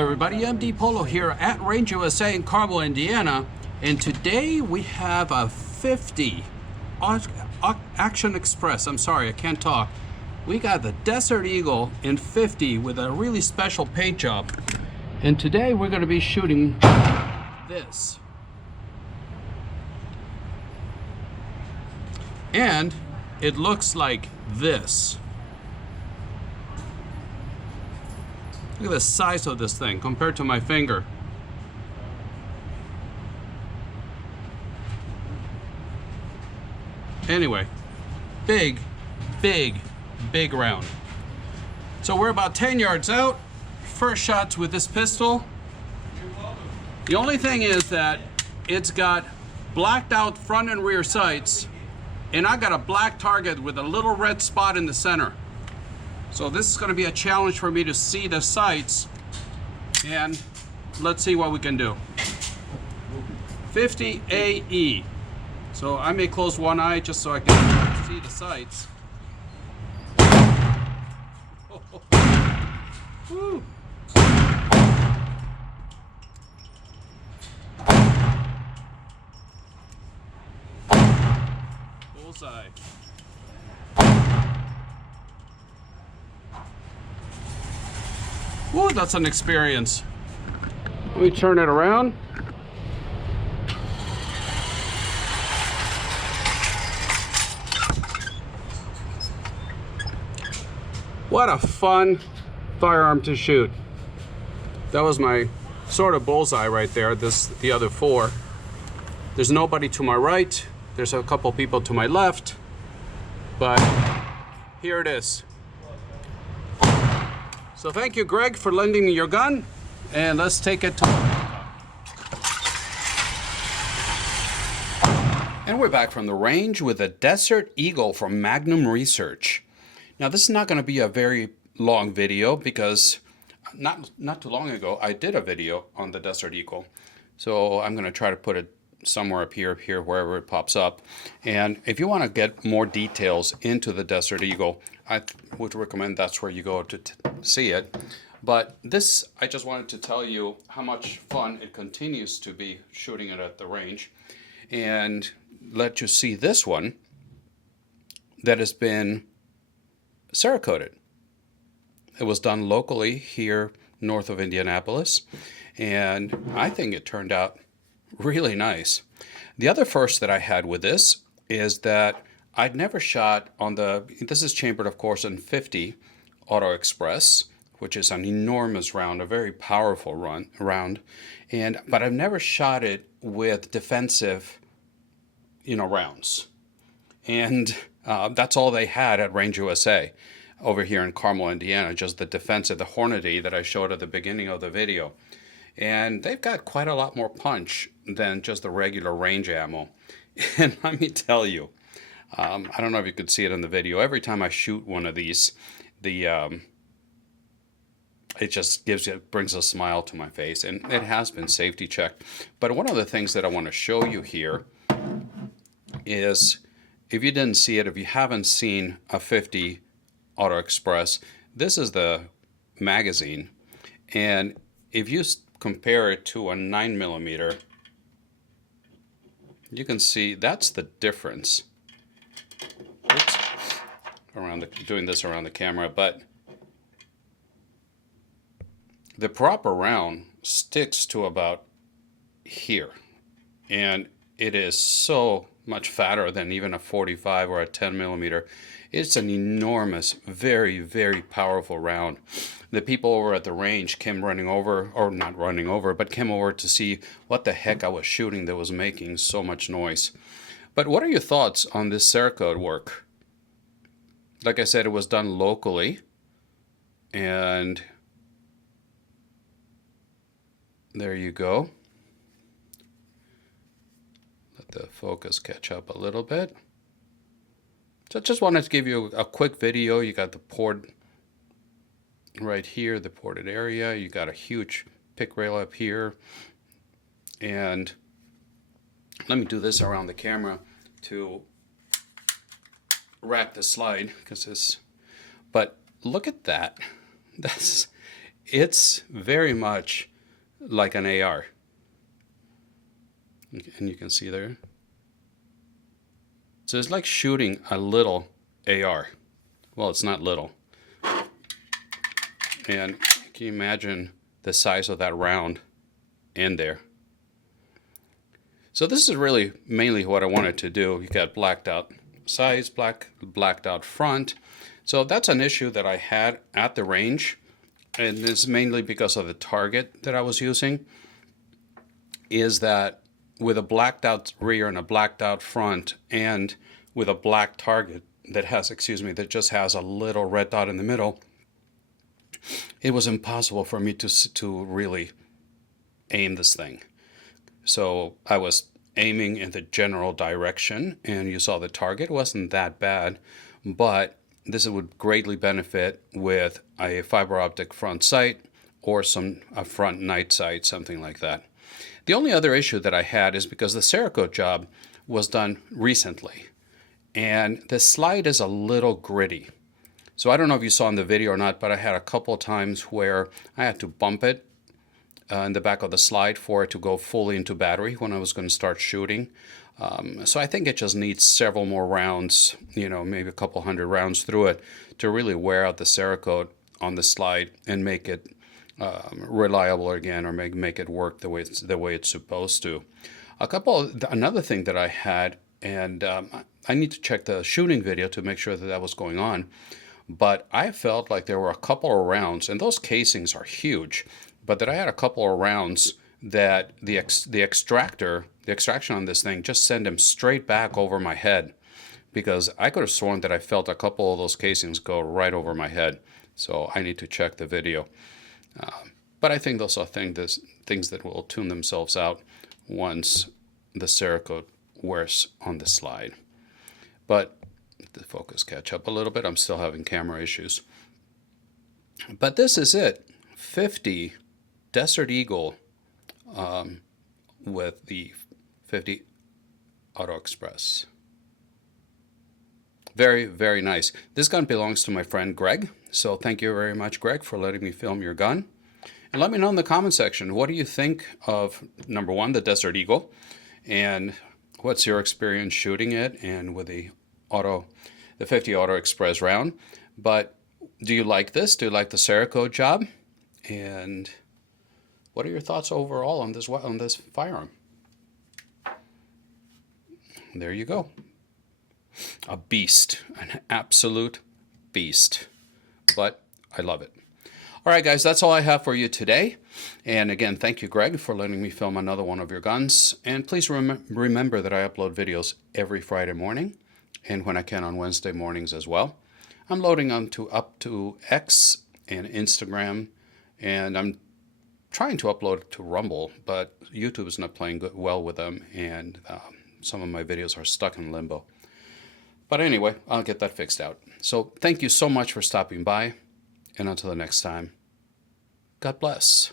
everybody, MDpolo here at Range USA in Carmel, Indiana, and today we have a 50 Action Express. I'm sorry, I can't talk. We got the Desert Eagle in 50 with a really special paint job, and today we're going to be shooting this. And it looks like this. Look at the size of this thing compared to my finger. Anyway, big round. So we're about 10 yards out. First shots with this pistol. The only thing is that it's got blacked out front and rear sights, and I got a black target with a little red spot in the center. So this is going to be a challenge for me to see the sights, and let's see what we can do. 50 AE. So I may close one eye just so I can see the sights. Woo. Bullseye. Woo, that's an experience. Let me turn it around. What a fun firearm to shoot. That was my sort of bullseye right there, the other four. There's nobody to my right. There's a couple people to my left. But here it is. So thank you, Greg, for lending me your gun, and let's take it to... And we're back from the range with a Desert Eagle from Magnum Research. Now this is not going to be a very long video because not too long ago I did a video on the Desert Eagle. So I'm going to try to put it somewhere up here, wherever it pops up. And if you want to get more details into the Desert Eagle, I would recommend that's where you go to see it. But this, I just wanted to tell you how much fun it continues to be shooting it at the range, and let you see this one that has been Cerakoted. It was done locally here north of Indianapolis, and I think it turned out really nice. The other first that I had with this is that I'd never shot on this is chambered of course in 50 Auto Express, which is an enormous round, a very powerful round, but I've never shot it with defensive, rounds. And that's all they had at Range USA over here in Carmel, Indiana, just the defensive, the Hornady that I showed at the beginning of the video. And they've got quite a lot more punch than just the regular range ammo. And let me tell you, I don't know if you could see it in the video, every time I shoot one of these, it just brings a smile to my face, and it has been safety checked. But one of the things that I want to show you here is, if you didn't see it, if you haven't seen a 50 Auto Express, this is the magazine, and if you compare it to a 9mm, you can see that's the difference. Oops. Doing this around the camera, but the proper round sticks to about here, and it is so much fatter than even a 45 or a 10mm. It's an enormous, very powerful round. The people over at the range came running over, or not running over, but came over to see what the heck I was shooting that was making so much noise. But what are your thoughts on this Cerakote work? Like I said, it was done locally, and there you go. Let the focus catch up a little bit. So I just wanted to give you a quick video. You got the port right here, the ported area. You got a huge pick rail up here. And let me do this around the camera to rack the slide, because this, but look at that. it's very much like an AR. And you can see there. So it's like shooting a little AR. Well, it's not little. And can you imagine the size of that round in there? So this is really mainly what I wanted to do. You got blacked out sides, blacked out front. So that's an issue that I had at the range. And it's mainly because of the target that I was using, is that with a blacked out rear and a blacked out front and with a black target that has, that just has a little red dot in the middle, it was impossible for me to really aim this thing. So I was aiming in the general direction, and you saw the target wasn't that bad, but this would greatly benefit with a fiber optic front sight or a front night sight, something like that. The only other issue that I had is because the Cerakote job was done recently, and the slide is a little gritty. So I don't know if you saw in the video or not, but I had a couple of times where I had to bump it in the back of the slide for it to go fully into battery when I was going to start shooting. So I think it just needs several more rounds, maybe a couple hundred rounds through it to really wear out the Cerakote on the slide and make it reliable again, or make it work the way it's supposed to. Another thing that I had, and I need to check the shooting video to make sure that was going on, but I felt like there were a couple of rounds, and those casings are huge, but that I had a couple of rounds that the extraction on this thing just sent them straight back over my head, because I could have sworn that I felt a couple of those casings go right over my head. So I need to check the video. But I think those are things that will tune themselves out once the Cerakote wears on the slide. But the focus catch up a little bit. I'm still having camera issues. But this is it. 50 Desert Eagle with the 50 Auto Express. Very, very nice. This gun belongs to my friend Greg. So thank you very much, Greg, for letting me film your gun. And let me know in the comment section, what do you think of, number one, the Desert Eagle, and what's your experience shooting it and with the 50 Auto Express round. But do you like this? Do you like the Cerakote job? And what are your thoughts overall on this firearm? There you go. A beast, an absolute beast. But I love it. All right, guys, that's all I have for you today. And again, thank you, Greg, for letting me film another one of your guns. And please remember that I upload videos every Friday morning, and when I can on Wednesday mornings as well. I'm loading up to X and Instagram, and I'm trying to upload it to Rumble, but YouTube is not playing well with them, and some of my videos are stuck in limbo. But anyway, I'll get that fixed out. So thank you so much for stopping by, and until the next time, God bless.